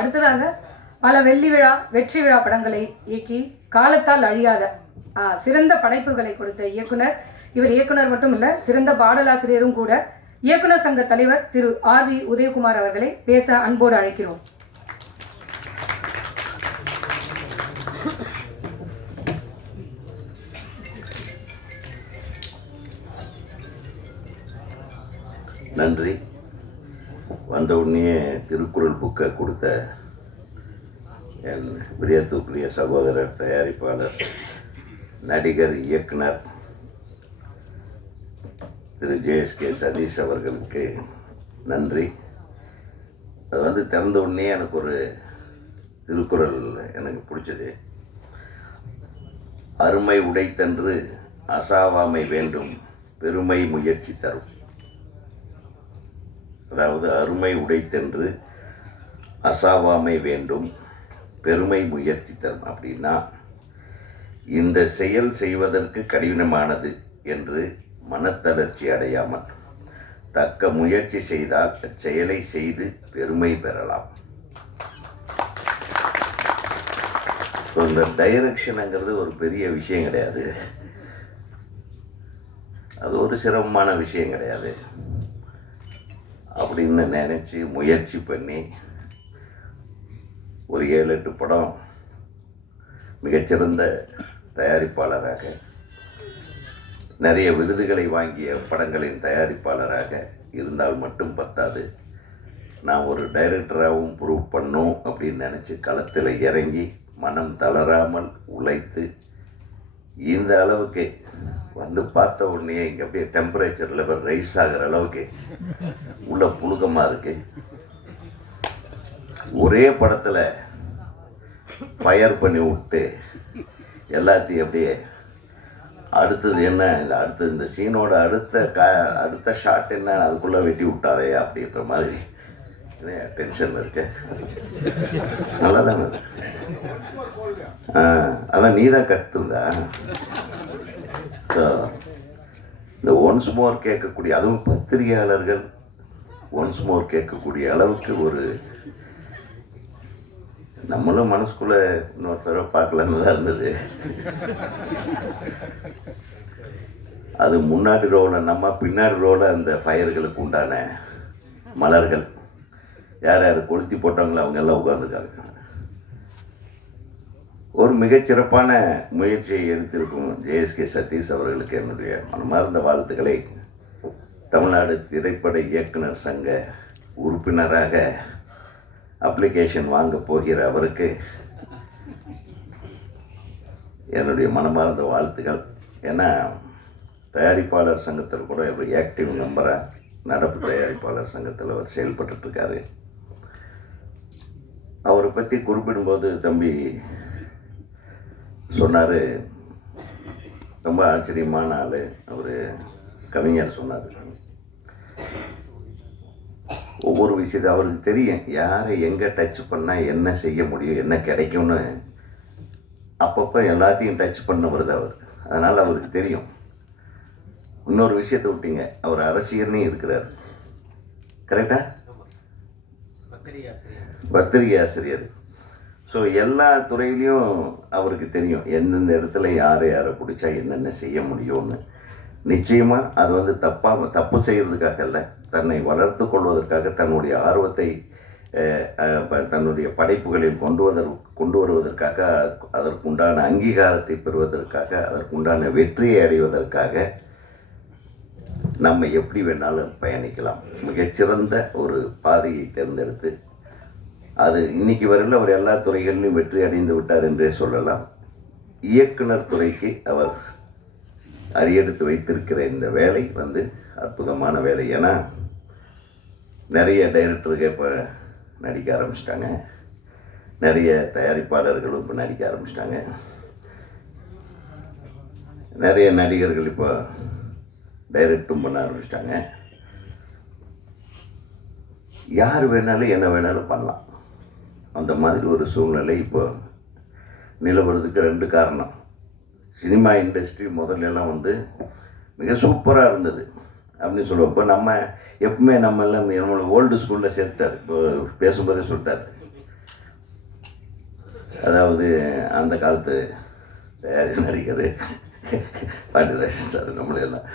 அடுத்ததாக பல வெள்ளி விழா வெற்றி விழா படங்களை இயக்கி காலத்தால் அழியாத சிறந்த படைப்புகளை கொடுத்த இயக்குனர். இவர் இயக்குனர் மட்டும் இல்ல, சிறந்த பாடலாசிரியரும் கூட. இயக்குனர் சங்க தலைவர் திரு ஆர்.வி. உதயகுமார் அவர்களை பேச அன்போடு அழைக்கிறோம். நன்றி. வந்த உடனே திருக்குறள் புக்கை கொடுத்த என் பிரியத்துக்குரிய சகோதரர், தயாரிப்பாளர், நடிகர், இயக்குனர் திரு ஜே.எஸ்.கே. சதீஷ் அவர்களுக்கு நன்றி. அது திறந்த உடனே எனக்கு ஒரு திருக்குறள் எனக்கு பிடிச்சது. அருமை உடைத்தன்று அசாவாமை வேண்டும், பெருமை முயற்சி தரும். அதாவது அருமை உடைத்தென்று அசாவாமை வேண்டும், பெருமை முயற்சி தரும். அப்படின்னா இந்த செயல் செய்வதற்கு கடினமானது என்று மனத்தளர்ச்சி அடையாமல் தக்க முயற்சி செய்தால் அச்செயலை செய்து பெருமை பெறலாம். இந்த டைரக்ஷனுங்கிறது ஒரு பெரிய விஷயம் கிடையாது, அது ஒரு சிரமமான விஷயம் கிடையாது அப்படின்னு நினச்சி முயற்சி பண்ணி ஒரு 7-8 படம் மிகச்சிறந்த தயாரிப்பாளராக, நிறைய விருதுகளை வாங்கிய படங்களின் தயாரிப்பாளராக இருந்தால் மட்டும் பத்தாது, நான் ஒரு டைரக்டராகவும் ப்ரூவ் பண்ணோம் அப்படின்னு நினச்சி களத்தில் இறங்கி மனம் தளராமல் உழைத்து இந்த அளவுக்கு பார்த்த உடனே இங்கே அப்படியே டெம்பரேச்சர் லெவல் ரைஸ் ஆகிற அளவுக்கு உள்ள புழுக்கமாக இருக்கு. ஒரே படத்தில் ஃபயர் பண்ணி விட்டு எல்லாத்தையும் அப்படியே அடுத்தது என்ன, அடுத்தது இந்த சீனோட அடுத்த ஷாட் என்ன, அதுக்குள்ளே வெட்டி விட்டாரே அப்படின்ற மாதிரி டென்ஷன் இருக்கு. நல்லா தானே அதான் நீ தான் கற்றுந்தா. ஸோ இந்த ஒன்ஸ் மோர் கேட்கக்கூடிய, அதுவும் பத்திரிகையாளர்கள் ஒன்ஸ் மோர் கேட்கக்கூடிய அளவுக்கு ஒரு, நம்மளும் மனசுக்குள்ளே இன்னொரு தடவை பார்க்கலான்னு தான் இருந்தது. அது முன்னாடி ரோவில் நம்ம, பின்னாடி ரோவில் அந்த ஃபயர்களுக்கு உண்டான மலர்கள் யார் யார் கொளுத்தி போட்டாங்களோ அவங்க எல்லாம் உட்காந்துருக்காங்க. ஒரு மிகச்சிறப்பான முயற்சியை எடுத்திருக்கும் ஜே.எஸ்.கே. சதீஷ் அவர்களுக்கு என்னுடைய மனமார்ந்த வாழ்த்துக்களை. தமிழ்நாடு திரைப்பட இயக்குனர் சங்க உறுப்பினராக அப்ளிகேஷன் வாங்க போகிற அவருக்கு என்னுடைய மனமார்ந்த வாழ்த்துக்கள். ஏன்னா தயாரிப்பாளர் சங்கத்தில் கூட ஒரு ஆக்டிவ் மெம்பராக, நடப்பு தயாரிப்பாளர் சங்கத்தில் அவர் செயல்பட்டுருக்காரு. அவரை பற்றி குறிப்பிடும்போது தம்பி சொன்னார், ரொம்ப ஆச்சரியமான ஆள். அவர் கவிஞர் சொன்னார், ஒவ்வொரு விஷயத்தை அவருக்கு தெரியும், யாரை எங்கே டச் பண்ணால் என்ன செய்ய முடியும், என்ன கிடைக்கும்னு அப்பப்போ எல்லாத்தையும் டச் பண்ணவர் தான் அவர். அதனால் அவருக்கு தெரியும். இன்னொரு விஷயத்தை விட்டீங்க, அவர் அரசியல்னு இருக்கிறார். கரெக்டா? பத்திரிகை ஆசிரியர். ஸோ எல்லா துறையிலையும் அவருக்கு தெரியும் எந்தெந்த இடத்துல யாரை பிடிச்சா என்னென்ன செய்ய முடியும்னு. நிச்சயமாக அது தப்பு செய்கிறதுக்காக இல்லை, தன்னை வளர்த்து கொள்வதற்காக, தன்னுடைய ஆர்வத்தை தன்னுடைய படைப்புகளில் கொண்டு வருவதற்காக, அதற்குண்டான அங்கீகாரத்தை பெறுவதற்காக, அதற்குண்டான வெற்றியை அடைவதற்காக நம்ம எப்படி வேணாலும் பயணிக்கலாம். மிகச்சிறந்த ஒரு பாதையை தேர்ந்தெடுத்து அது இன்னைக்கு வரையில் அவர் எல்லா துறைகளிலும் வெற்றி அடைந்து விட்டார் என்றே சொல்லலாம். இயக்குனர் துறைக்கு அவர் அடியெடுத்து வைத்திருக்கிற இந்த வேலை அற்புதமான வேலை. ஏன்னா நிறைய டைரக்டருக்கு இப்போ நடிக்க ஆரம்பிச்சிட்டாங்க, நிறைய தயாரிப்பாளர்களும் இப்போ நடிக்க ஆரம்பிச்சிட்டாங்க, நிறைய நடிகர்கள் இப்போ டைரக்டும் பண்ண ஆரம்பிச்சிட்டாங்க. யார் வேணாலும் என்ன வேணாலும் பண்ணலாம். அந்த மாதிரி ஒரு சூழ்நிலை இப்போ நிலவரதுக்கு 2 காரணம். சினிமா இண்டஸ்ட்ரி முதல்லலாம் மிக சூப்பராக இருந்தது அப்படின்னு சொல்லுவோம். இப்போ நம்ம எப்பவுமே நம்மளாம் நம்மளை ஓல்டு ஸ்கூலில் சேர்த்துட்டார். இப்போ பேசும்போதே சொல்லிட்டார், அதாவது அந்த காலத்து தயாரிப்பு நடிகர் பாண்டியராஜன் சார். நம்மளெல்லாம்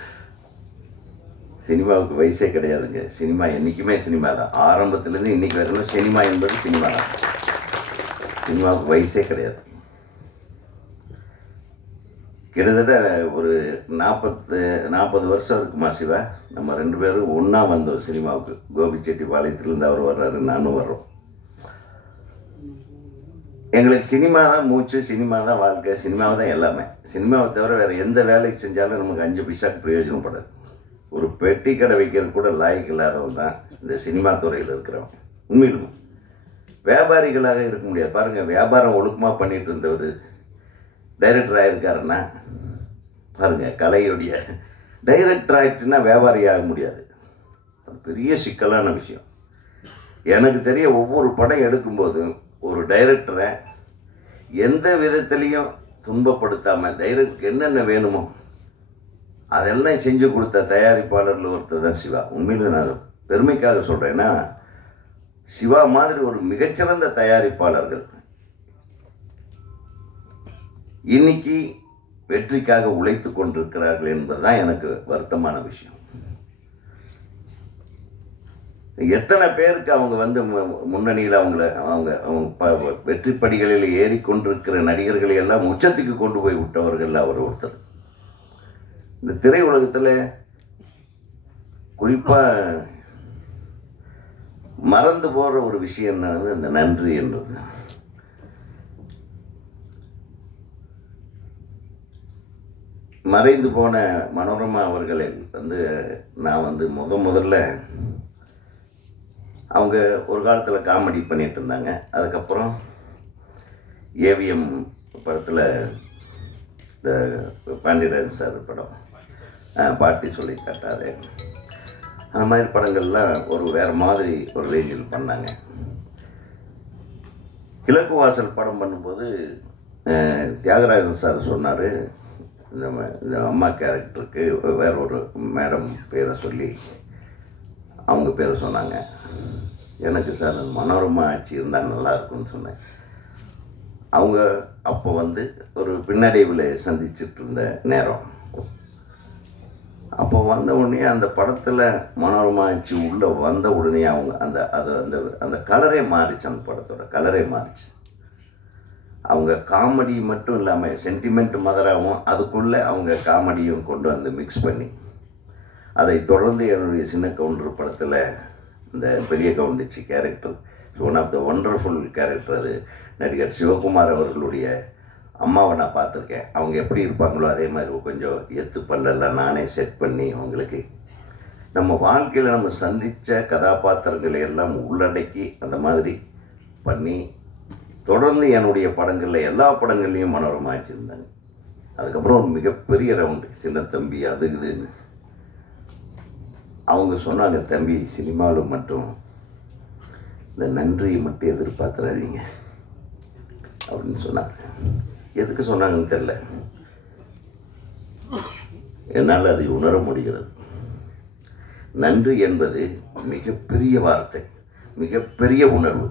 சினிமாவுக்கு வயசே கிடையாதுங்க. சினிமா என்றைக்குமே சினிமா தான். ஆரம்பத்துலேருந்து இன்றைக்கி வரைக்கும் சினிமா என்பது சினிமா தான். சினிமாவுக்கு வயசே கிடையாது. கிட்டத்தட்ட ஒரு 40 வருஷம் இருக்குமா சிவா, நம்ம 2 பேரும் ஒன்றா வந்தோம் சினிமாவுக்கு. கோபிச்செட்டிப்பாளையத்துலேருந்து அவர் வர்றாரு, நானும் வர்றோம். எங்களுக்கு சினிமா தான் மூச்சு, சினிமா தான் வாழ்க்கை, சினிமாவை தான் எல்லாமே. சினிமாவை தவிர வேறு எந்த வேலைக்கு செஞ்சாலும் நமக்கு 5 பைசாக்கு பிரயோஜனப்படாது. ஒரு பெட்டி கடை வைக்கிறது கூட லாய்க்கு இல்லாதவன் தான் இந்த சினிமா துறையில் இருக்கிறவன். உண்மையிலும் வியாபாரிகளாக இருக்க முடியாது. பாருங்கள், வியாபாரம் ஒழுக்கமாக பண்ணிகிட்டு இருந்தவர் டைரக்டர் ஆகிருக்காருன்னா பாருங்கள், கலையுடைய டைரக்டர் ஆகிட்டுன்னா வியாபாரி ஆக முடியாது. அது பெரிய சிக்கலான விஷயம். எனக்கு தெரிய ஒவ்வொரு படம் எடுக்கும்போதும் ஒரு டைரக்டரை எந்த விதத்துலேயும் துன்பப்படுத்தாமல் டைரக்டருக்கு என்னென்ன வேணுமோ அதெல்லாம் செஞ்சு கொடுத்த தயாரிப்பாளரில் ஒருத்தர் தான் சிவா. உண்மையில நான் பெருமைக்காக சொல்கிறேன்னா, சிவா மாதிரி ஒரு மிகச்சிறந்த தயாரிப்பாளர்கள் இன்னைக்கு வெற்றிக்காக உழைத்து கொண்டிருக்கிறார்கள் என்பதுதான் எனக்கு வருத்தமான விஷயம். எத்தனை பேருக்கு அவங்க வந்து முன்னணியில் அவங்க வெற்றி படிகளில் ஏறிக்கொண்டிருக்கிற நடிகர்களை எல்லாம் உச்சத்துக்கு கொண்டு போய் விட்டவர்கள் அவர் ஒருத்தர். இந்த திரையுலகத்தில் குறிப்பாக மறந்து போகிற ஒரு விஷயம் என்னது, இந்த நன்றி என்றது. மறைந்து போன மனோரமா அவர்களை வந்து நான் வந்து முதல்ல அவங்க ஒரு காலத்தில் காமெடி பண்ணிகிட்டு இருந்தாங்க. அதுக்கப்புறம் ஏவிஎம் படத்தில் இந்த பாண்டியராஜன் சார் படம் பாட்டி சொல்லி காட்டாதே, அந்த மாதிரி படங்கள்லாம் ஒரு வேறு மாதிரி ஒரு ரேஞ்சில் பண்ணாங்க. கிழக்கு வாசல் படம் பண்ணும்போது தியாகராஜன் சார் சொன்னார், இந்த அம்மா கேரக்டருக்கு வேற ஒரு மேடம் பேரை சொல்லி அவங்க பேரை சொன்னாங்க. எனக்கு சார் மனோரமா ஆட்சி இருந்தால் நல்லாயிருக்கும்னு சொன்னேன். அவங்க அப்போ வந்து ஒரு பின்னடைவில் சந்திச்சுட்டு இருந்த நேரம். அப்போ வந்த உடனே அந்த படத்தில் மனோரமா ஆட்சி உள்ளே வந்த உடனே அவங்க அந்த கலரே மாறிச்சு. அந்த படத்தோட கலரே மாறிச்சு. அவங்க காமெடி மட்டும் இல்லாமல் சென்டிமெண்ட் மதராகவும் அதுக்குள்ளே அவங்க காமெடியும் கொண்டு வந்து மிக்ஸ் பண்ணி, அதை தொடர்ந்து என்னுடைய சின்ன கவுண்டர் படத்தில் இந்த பெரிய கவுண்டிச்சி character one of the wonderful character. அது நடிகர் சிவகுமார் அவர்களுடைய அம்மாவை நான் பார்த்துருக்கேன். அவங்க எப்படி இருப்பாங்களோ அதே மாதிரி கொஞ்சம் எத்து பல்லெல்லாம் நானே செட் பண்ணி அவங்களுக்கு நம்ம வாழ்க்கையில் நம்ம சந்தித்த கதாபாத்திரங்களை எல்லாம் உள்ளடக்கி அந்த மாதிரி பண்ணி தொடர்ந்து என்னுடைய படங்களில் எல்லா படங்கள்லையும் மனோரமா வச்சுருந்தாங்க. அதுக்கப்புறம் ஒரு மிகப்பெரிய ரவுண்டு சின்ன தம்பி அது இதுன்னு அவங்க சொன்னாங்க, தம்பி சினிமாவில் மட்டும் இந்த நன்றியை மட்டும் எதிர்பார்த்துறாதீங்க அப்படின்னு சொன்னாங்க. எதுக்கு சொன்னாங்கன்னு தெரில, என்னால் அதை உணர முடிகிறது. நன்றி என்பது மிகப்பெரிய வார்த்தை, மிகப்பெரிய உணர்வு.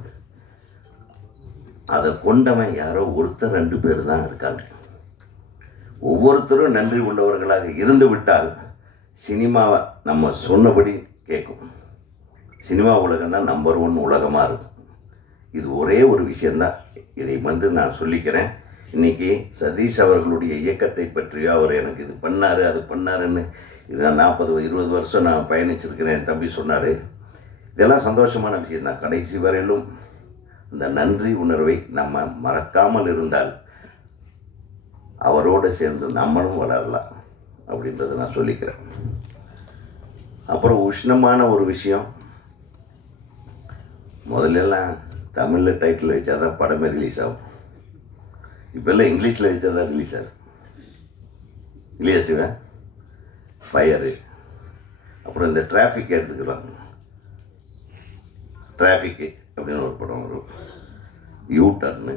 அதை கொண்டவன் யாரோ ஒருத்தர் 2 பேர் தான் இருக்காங்க. ஒவ்வொருத்தரும் நன்றி உள்ளவர்களாக இருந்து விட்டால் சினிமாவை நம்ம சொன்னபடி கேட்கும். சினிமா உலகம் தான் நம்பர் 1 உலகமாக இருக்கும். இது ஒரே ஒரு விஷயந்தான். இதை வந்து நான் சொல்லிக்கிறேன். இன்றைக்கி சதீஷ் அவர்களுடைய இயக்கத்தை பற்றியோ அவர் எனக்கு இது பண்ணார் அது பண்ணாருன்னு இது நான் 40-20 வருஷம் நான் பயணிச்சிருக்கிறேன். என் தம்பி சொன்னார். இதெல்லாம் சந்தோஷமான விஷயந்தான். கடைசி வரையிலும் இந்த நன்றி உணர்வை நம்ம மறக்காமல் இருந்தால் அவரோடு சேர்ந்து நம்மளும் வளரலாம் அப்படின்றத நான் சொல்லிக்கிறேன். அப்புறம் உஷ்ணமான ஒரு விஷயம், முதல்லலாம் தமிழில் டைட்டில் வச்சா தான் படமே ரிலீஸ் ஆகும். இப்போல்லாம் இங்கிலீஷில் வச்சா தான் ரிலீஸ் ஆகும் இல்லையா சிவன்? ஃபயரு, அப்புறம் இந்த டிராஃபிக் எடுத்துக்கலாம். டிராஃபிக்கு அப்படின்னு ஒரு படம் வரும். You turn,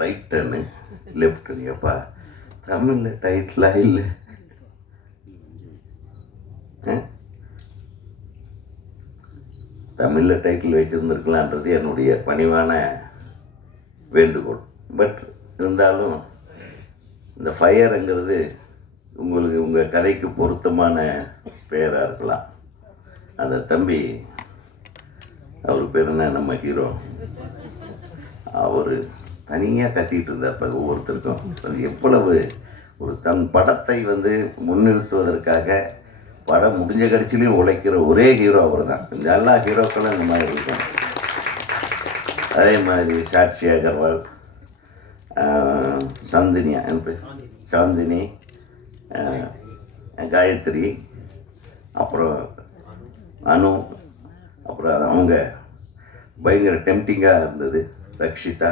right turn, left turn. எப்பா தமிழில் டைட்டிலாக இல்லை. தமிழில் டைட்டில் வச்சுருந்துருக்கலான்றது என்னுடைய பணிவான வேண்டுகோள். பட் இருந்தாலும் இந்த ஃபயருங்கிறது உங்களுக்கு உங்கள் கதைக்கு பொருத்தமான பெயராக இருக்கலாம். அந்த தம்பி, அவர் பேர் என்ன, நம்ம ஹீரோ, அவர் தனியாக கத்திக்கிட்டு இருந்தார். இப்போ ஒவ்வொருத்தருக்கும் அது எவ்வளவு ஒரு தன் படத்தை வந்து முன்னிறுத்துவதற்காக படம் முடிஞ்ச கடைசிலையும் உழைக்கிற ஒரே ஹீரோ அவர் தான். இந்த எல்லா ஹீரோக்களும் இந்த மாதிரி இருக்கும். அதே மாதிரி சாட்சி அகர்வால், சாந்தினி, காயத்ரி, அப்புறம் அனு, அப்புறம் அவங்க பயங்கர டெம்டிங்காக இருந்தது Rakshitha.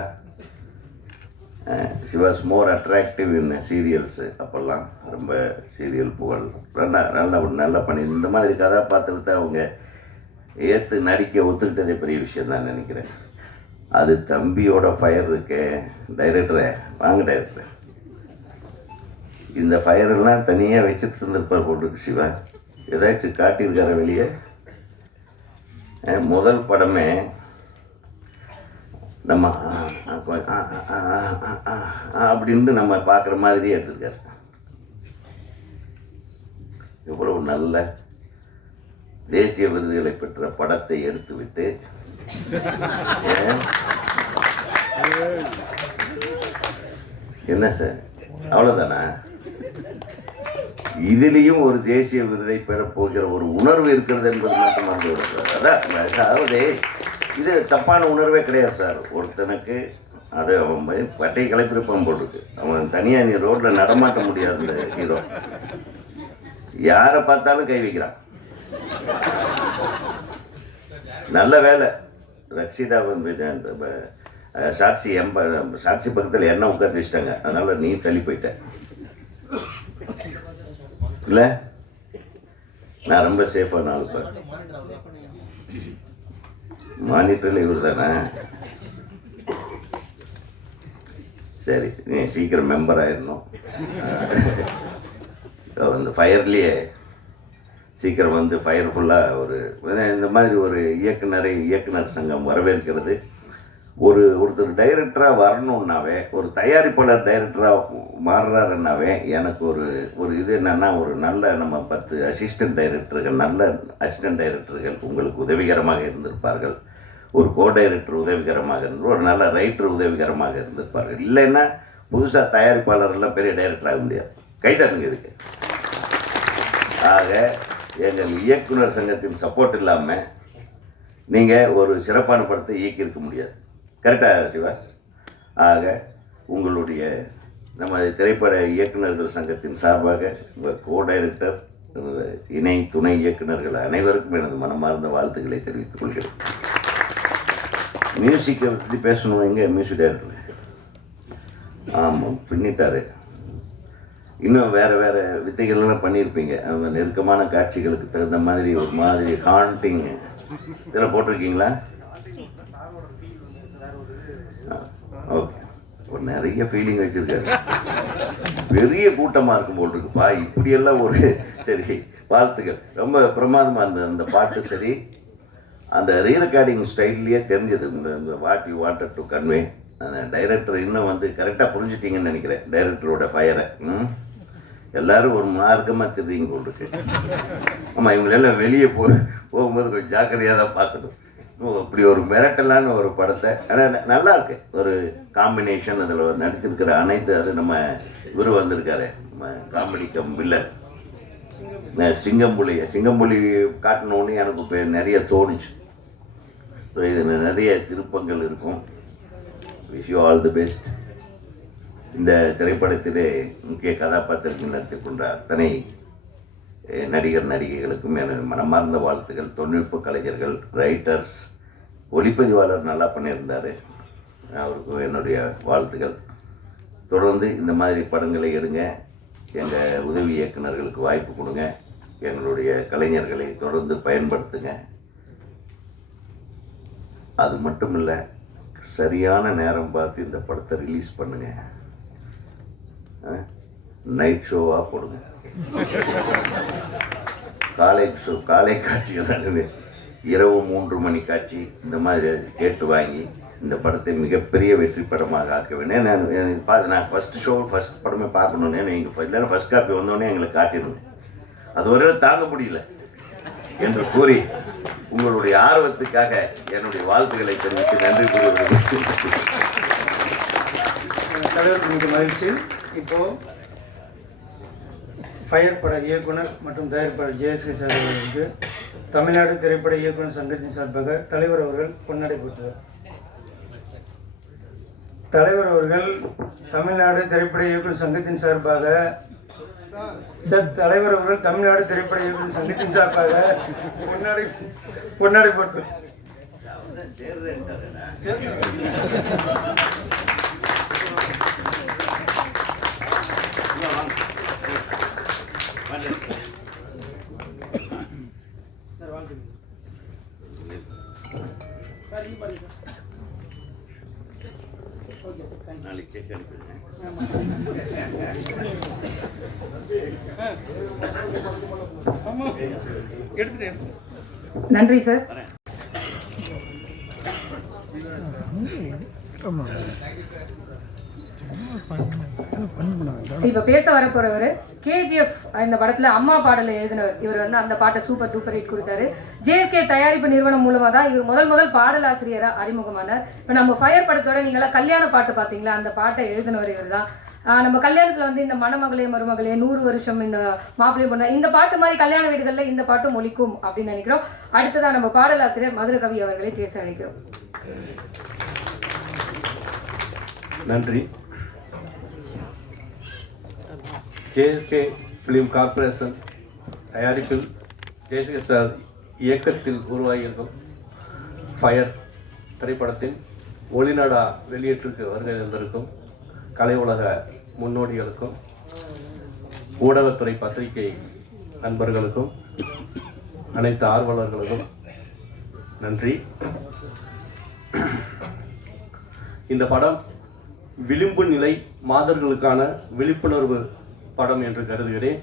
She was more attractive in cereals. அப்போல்லாம் ரொம்ப சீரியல் புகழ் நல்லா பண்ணி இந்த மாதிரி கதாபாத்திரத்தை அவங்க ஏற்று நடிக்க ஒத்துக்கிட்டதே பெரிய விஷயம் தான் நினைக்கிறேன். அது தம்பியோட ஃபயர் இருக்கே. டைரக்டரை வாங்க டைரக்டர், இந்த ஃபயரெல்லாம் தனியாக வச்சுட்டு இருந்திருப்பார் போட்டுருக்கு சிவா. ஏதாச்சும் காட்டியிருக்கார வெளியே? முதல் படமே நம்ம அப்படின்ட்டு நம்ம பார்க்குற மாதிரியே எடுத்திருக்காரு. எவ்வளவு நல்ல தேசிய விருதுகளை பெற்ற படத்தை எடுத்துவிட்டு என்ன சார் அவ்வளோதானா? இதுலேயும் ஒரு தேசிய விருதை பெறப்போகிற ஒரு உணர்வு இருக்கிறது என்பது மட்டும் மறந்து விடுறாரு. அதான் அதாவது இது தப்பான உணர்வே கிடையாது சார். ஒருத்தனுக்கு அதை அவன் பட்டையை கிளப்பிருப்பான் போட்டிருக்கு. அவன் தனியாக நீ ரோட்டில் நடமாட்ட முடியாது. இந்த ஹீரோ யாரை பார்த்தாலும் கை வைக்கிறான். நல்ல வேலை ரக்ஷிதா சாட்சி பக்கத்தில் என்ன உட்காந்து வச்சிட்டாங்க. அதனால் நீ தள்ளி போயிட்ட இல்லை? நான் ரொம்ப சேஃபான ஆளுப்பேன். மானிட்டரில் இவர் தானே? சரி, நீ சீக்கிரம் மெம்பர் ஆயிடணும். அந்த ஃபயர்லேயே சீக்கிரம் வந்து ஃபயர்ஃபுல்லாக ஒரு இந்த மாதிரி ஒரு இயக்குனர் சங்கம் வரவேற்கிறது. ஒருத்தர் டைரக்டராக வரணுன்னாவே, ஒரு தயாரிப்பாளர் டைரக்டராக மாறுறாருன்னாவே எனக்கு ஒரு இது என்னென்னா, ஒரு நல்ல நம்ம 10 அசிஸ்டன்ட் டைரக்டர்கள், நல்ல அசிஸ்டன்ட் டைரக்டர்கள் உங்களுக்கு உதவிகரமாக இருந்திருப்பார்கள். ஒரு கோ டைரக்டர் உதவிகரமாக இருந்து, ஒரு நல்ல ரைட்டர் உதவிகரமாக இருந்திருப்பார்கள். இல்லைன்னா புதுசாக தயாரிப்பாளர்லாம் பெரிய டைரக்டர் ஆக முடியாது. கைதட்டுங்க இதுக்கு. ஆக எங்கள் இயக்குனர் சங்கத்தின் சப்போர்ட் இல்லாமல் நீங்கள் ஒரு சிறப்பான படத்தை இயக்கியிருக்க முடியாது. கரெக்டாக சிவா? ஆக உங்களுடைய நம்ம திரைப்பட இயக்குநர்கள் சங்கத்தின் சார்பாக உங்கள் கோ டைரக்டர், இணை துணை இயக்குநர்கள் அனைவருக்கும் எனது மனமார்ந்த வாழ்த்துக்களை தெரிவித்துக் கொள்கிறேன். மியூசிக்கை பற்றி பேசணும். எங்கே மியூசிக் டைரக்டர்? ஆமாம், பின்னிட்டார். இன்னும் வேறு வித்தைகள்லாம் பண்ணியிருப்பீங்க. அந்த நெருக்கமான காட்சிகளுக்கு தகுந்த மாதிரி ஒரு மாதிரி ஹாண்டிங் இதில் போட்டிருக்கீங்களா? ஓகே, ஒரு நிறைய ஃபீலிங் வச்சுருக்காரு. பெரிய கூட்டமாக இருக்கும் போல் இருக்குப்பா. இப்படியெல்லாம் ஒரு சரி, வாழ்த்துக்கள். ரொம்ப பிரமாதமாக அந்த பாட்டு சரி, அந்த ரீரெக்கார்டிங் ஸ்டைல்லையே தெரிஞ்சது இந்த what you wanted to convey. அந்த டைரக்டர் இன்னும் வந்து கரெக்டாக புரிஞ்சிட்டிங்கன்னு நினைக்கிறேன். டைரக்டரோட ஃபயரை எல்லோரும் ஒரு மார்க்கமாக தெரியுங்க போல் இருக்கு. ஆமாம், இவங்களெல்லாம் வெளியே போகும்போது கொஞ்சம் ஜாக்கிரதையாக தான் பார்க்கணும். அப்படி ஒரு மிரட்டலான ஒரு படத்தை, ஆனால் நல்லா இருக்கு. ஒரு காம்பினேஷன் அதில் நடிச்சிருக்கிற அனைத்து, அது நம்ம இவர் வந்திருக்காரு, நம்ம காமெடி வில்லன் சிங்கம்புலி காட்டினோன்னு எனக்கு இப்போ நிறைய தோணுச்சு. ஸோ இதில் நிறைய திருப்பங்கள் இருக்கும். Wish you all the best. இந்த திரைப்படத்திலே முக்கிய கதாபாத்திரத்தில் நடித்துக்கொண்ட அத்தனை நடிகர் நடிகைகளுக்கும் எனது மனமார்ந்த வாழ்த்துக்கள். தொழில்நுட்ப கலைஞர்கள், ரைட்டர்ஸ், ஒளிப்பதிவாளர் நல்லா பண்ணியிருந்தார், அவருக்கும் என்னுடைய வாழ்த்துக்கள். தொடர்ந்து இந்த மாதிரி படங்களை எடுங்க. எங்கள் உதவி இயக்குநர்களுக்கு வாய்ப்பு கொடுங்க. எங்களுடைய கலைஞர்களை தொடர்ந்து பயன்படுத்துங்க. அது மட்டும் இல்லை, சரியான நேரம் பார்த்து இந்த படத்தை ரிலீஸ் பண்ணுங்க. நைட் ஷோவாக போடுங்க. காலை காட்சிகள் இரவு 3 மணி காட்சி இந்த மாதிரி கேட்டு வாங்கி இந்த படத்தை மிகப்பெரிய வெற்றி படமாக ஆக்க வேண்டும். நான் ஃபஸ்ட் படமே பார்க்கணுன்னே நீங்கள் இல்லைன்னா ஃபஸ்ட் காப்பி வந்தோடனே எங்களுக்கு காட்டிடணும், அது ஒரு தாங்க முடியல என்று கூறி உங்களுடைய ஆர்வத்துக்காக என்னுடைய வாழ்த்துக்களை தெரிவித்து நன்றி கூறுகிறேன். தலைவர் மிக மகிழ்ச்சி. இப்போது ஃபயர் பட இயக்குனர் மற்றும் தயாரிப்பாளர் ஜேஎஸ்கே சார் அவர்களுக்கு தமிழ்நாடு திரைப்பட இயக்குனர் சங்கத்தின் சார்பாக தலைவர் அவர்கள் பொன்னடை போட்டுவார். தலைவர் அவர்கள் தமிழ்நாடு திரைப்பட இயக்குனர் சங்கத்தின் சார்பாக தலைவர் அவர்கள் தமிழ்நாடு திரைப்பட இயக்குனர் சங்கத்தின் சார்பாக பொன்னடை போட்டு நாளைக்கு செக் அனுப்பிடுங்க. நன்றி சார். இப்ப பேச வரப்போறவர் கேஜிஎஃப் இந்த படத்துல அம்மா பாடலை எழுதினவர். இவர் வந்து அந்த பாட்டை சூப்பர் டூப்பர் ஹிட் கொடுத்தாரு. ஜேஎஸ்கே தயாரிப்பு நிறுவனம் மூலமா தான் இவர் முதல் பாடலாசிரியரா அறிமுகமானார். இப்ப நம்ம ஃபயர் படத்தோட நீங்களாம் கல்யாண பாட்டு பாத்தீங்களா, அந்த பாட்டை எழுதினவர் இவர் தான். நம்ம கல்யாணத்துல வந்து இந்த மணமகளே மருமகளே 100 வருஷம் இந்த மாப்பிள்ளை பொண்ணு இந்த பாட்டு மாதிரி கல்யாண வீடுகள்ல இந்த பாட்டும் ஒலிக்கும் அப்படின்னு நினைக்கிறோம். அடுத்ததா நம்ம பாடலாசிரியர் மதுர கவி அவர்களை பேச அழைக்கிறோம். நன்றி. ஜேஎஸ்கே ஃபிலிம் கார்ப்பரேஷன் தயாரிப்பில் ஜேஎஸ்கே சார் இயக்கத்தில் உருவாகியிருக்கும் ஃபயர் திரைப்படத்தின் ஒளிநாடா வெளியீட்டிற்கு வருகை தந்திருக்கும் கலை உலக முன்னோடிகளுக்கும் ஊடகத்துறை பத்திரிகை நண்பர்களுக்கும் அனைத்து ஆர்வலர்களுக்கும் நன்றி. இந்த படம் விளிம்பு நிலை மாதர்களுக்கான விழிப்புணர்வு படம் என்று கருதுகிறேன்.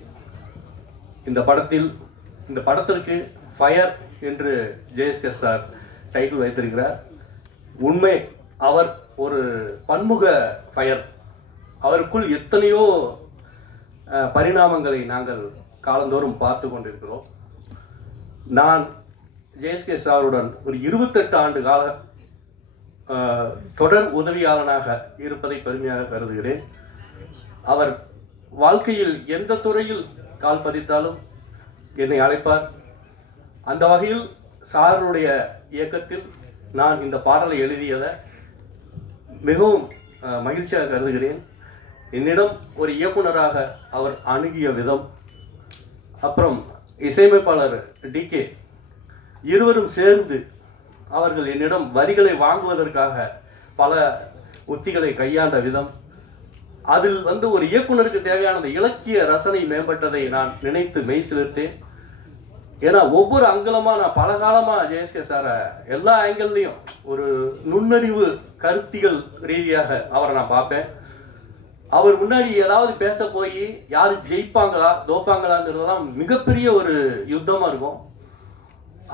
இந்த படத்திற்கு ஃபயர் என்று ஜேஎஸ்கே சார் டைட்டில் வைத்திருக்கிறார். உண்மை, அவர் ஒரு பன்முக ஃபயர். அவருக்குள் எத்தனையோ பரிணாமங்களை நாங்கள் காலந்தோறும் பார்த்து கொண்டிருக்கிறோம். நான் ஜேஎஸ்கே சாருடன் ஒரு 28 ஆண்டு கால தொடர் உதவியாளனாக இருப்பதை பெருமையாக கருதுகிறேன். அவர் வாழ்க்கையில் எந்த துறையில் கால் பதித்தாலும் என்னை அழைப்பார். அந்த வகையில் சாருடைய இயக்கத்தில் நான் இந்த பாடலை எழுதியதை மிகவும் மகிழ்ச்சியாக கருதுகிறேன். என்னிடம் ஒரு இயக்குனராக அவர் அணுகிய விதம், அப்புறம் இசையமைப்பாளர் டிகே, இருவரும் சேர்ந்து அவர்கள் என்னிடம் வரிகளை வாங்குவதற்காக பல உத்திகளை கையாண்ட விதம், அதில் வந்து ஒரு இயக்குனருக்கு தேவையான இலக்கிய ரசனை மேம்பட்டதை நான் நினைத்து மெய் சிலிர்த்தேன். ஏன்னா ஒவ்வொரு அங்கலமாக நான் பல காலமாக ஜேஎஸ்கே சாரை எல்லா ஆங்கிள்லையும் ஒரு நுண்ணறிவு கருத்தியல் ரீதியாக அவரை நான் பார்ப்பேன். அவர் முன்னாடி ஏதாவது பேச போய் யார் ஜெயிப்பாங்களா தோப்பாங்களாங்கிறதெல்லாம் மிகப்பெரிய ஒரு யுத்தமாக இருக்கும்.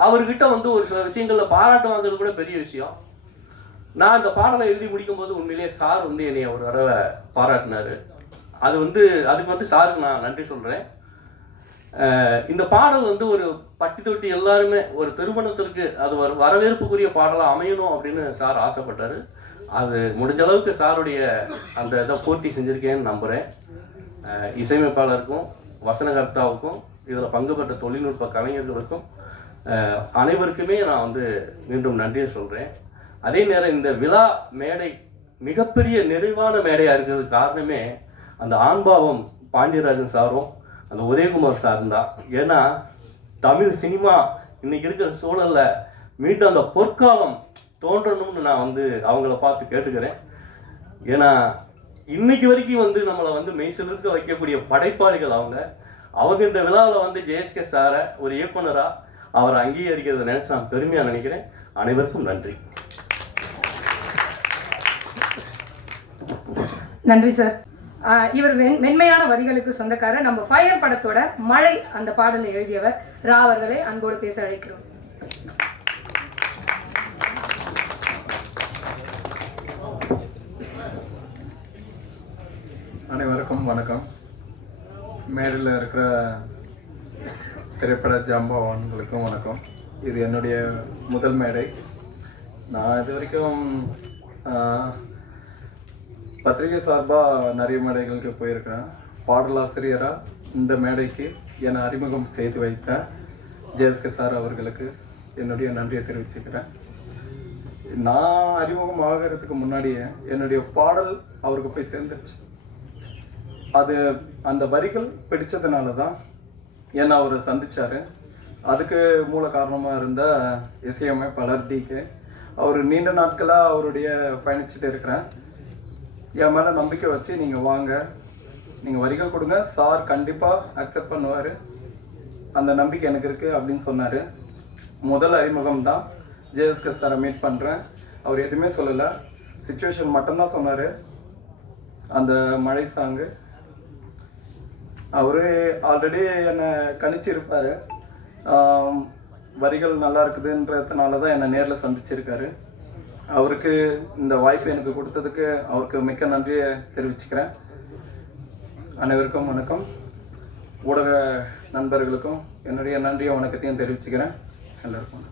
அவர்கிட்ட வந்து ஒரு சில விஷயங்களில் பாராட்டு வாங்குறது கூட பெரிய விஷயம். நான் இந்த பாடலை எழுதி முடிக்கும் போது உண்மையிலேயே சார் வந்து என்னை ஒரு தடவை பாராட்டினார். அதுக்கு வந்து சாருக்கு நான் நன்றி சொல்கிறேன். இந்த பாடல் வந்து ஒரு பட்டி தொட்டி எல்லாருமே ஒரு திருமணத்திற்கு அது ஒரு வரவேற்புக்குரிய பாடலாக அமையணும் அப்படின்னு சார் ஆசைப்பட்டார். அது முடிஞ்ச அளவுக்கு சாருடைய அந்த இதை பூர்த்தி செஞ்சுருக்கேன்னு நம்புகிறேன். இசையமைப்பாளருக்கும் வசனகர்த்தாவுக்கும் இதில் பங்கு பெற்ற தொழில்நுட்ப கலைஞர்களுக்கும் அனைவருக்குமே நான் வந்து மீண்டும் நன்றியை சொல்கிறேன். அதே நேரம் இந்த விழா மேடை மிகப்பெரிய நிறைவான மேடையாக இருக்கிறதுக்கு காரணமே அந்த ஆண்பாவம் பாண்டியராஜன் சாரும் அந்த உதயகுமார் சார் தான். ஏன்னா தமிழ் சினிமா இன்னைக்கு இருக்கிற சூழலில் மீண்டும் அந்த பொற்காலம் தோன்றணும்னு நான் வந்து அவங்கள பார்த்து கேட்டுக்கிறேன். ஏன்னா இன்னைக்கு வரைக்கும் வந்து நம்மளை வந்து மெய்சிலிருக்க வைக்கக்கூடிய படைப்பாளிகள் அவங்க இந்த விழாவில் வந்து ஜேஎஸ்கே சாரை ஒரு இயக்குனராக அவரை அங்கீகரிக்கிறத நினைச்சு நான் பெருமையாக நினைக்கிறேன். அனைவருக்கும் நன்றி. நன்றி சார். இவர் மென்மையான வரிகளுக்கு சொந்தக்காரர். நம்ம ஃபயர் படத்தோட மழை அந்த பாடலை எழுதியவர் ரா அவர்களை அன்போடு பேச அழைக்கிறோம். அனைவருக்கும் வணக்கம். மேடையில் இருக்கிற திரைப்பட ஜாம்பவான்களுக்கும் வணக்கம். இது என்னுடைய முதல் மேடை. நான் இது வரைக்கும் பத்திரிகை சார்பாக நிறைய மேடைகளுக்கு போயிருக்கிறேன். பாடலாசிரியராக இந்த மேடைக்கு என்னை அறிமுகம் செய்து வைத்த ஜேஎஸ்கே சார் அவர்களுக்கு என்னுடைய நன்றியை தெரிவிச்சுக்கிறேன். நான் அறிமுகம் ஆகிறதுக்கு முன்னாடியே என்னுடைய பாடல் அவருக்கு போய் சேர்ந்துருச்சு. அது அந்த வரிகள் பிடிச்சதுனால தான் என்னை அவர் சந்திச்சார். அதுக்கு மூல காரணமாக இருந்த இசையமைப்பாளர் டிகே. அவர் நீண்ட நாட்களாக அவருடைய பயணிச்சுட்டு இருக்கிறேன். என் மேலே நம்பிக்கை வச்சு நீங்கள் வாங்க, நீங்கள் வரிகள் கொடுங்க, சார் கண்டிப்பாக அக்செப்ட் பண்ணுவார், அந்த நம்பிக்கை எனக்கு இருக்குது அப்படின்னு சொன்னார். முதல் அறிமுகம் தான். ஜேஎஸ்கே சாரை மீட் பண்ணுறேன். அவர் எதுவுமே சொல்லலை, சிச்சுவேஷன் மட்டும்தான் சொன்னார். அந்த மழை சாங்கு அவர் ஆல்ரெடி என்னை கணிச்சிருப்பார். வரிகள் நல்லா இருக்குதுன்றதுனால தான் என்னை நேரில் சந்திச்சிருக்காரு. அவருக்கு இந்த வாய்ப்பு எனக்கு கொடுத்ததுக்கு அவருக்கு மிக்க நன்றியை தெரிவிச்சுக்கிறேன். அனைவருக்கும் வணக்கம். ஊடக நண்பர்களுக்கும் என்னுடைய நன்றியை வணக்கத்தையும் தெரிவிச்சுக்கிறேன். எல்லாருக்கும்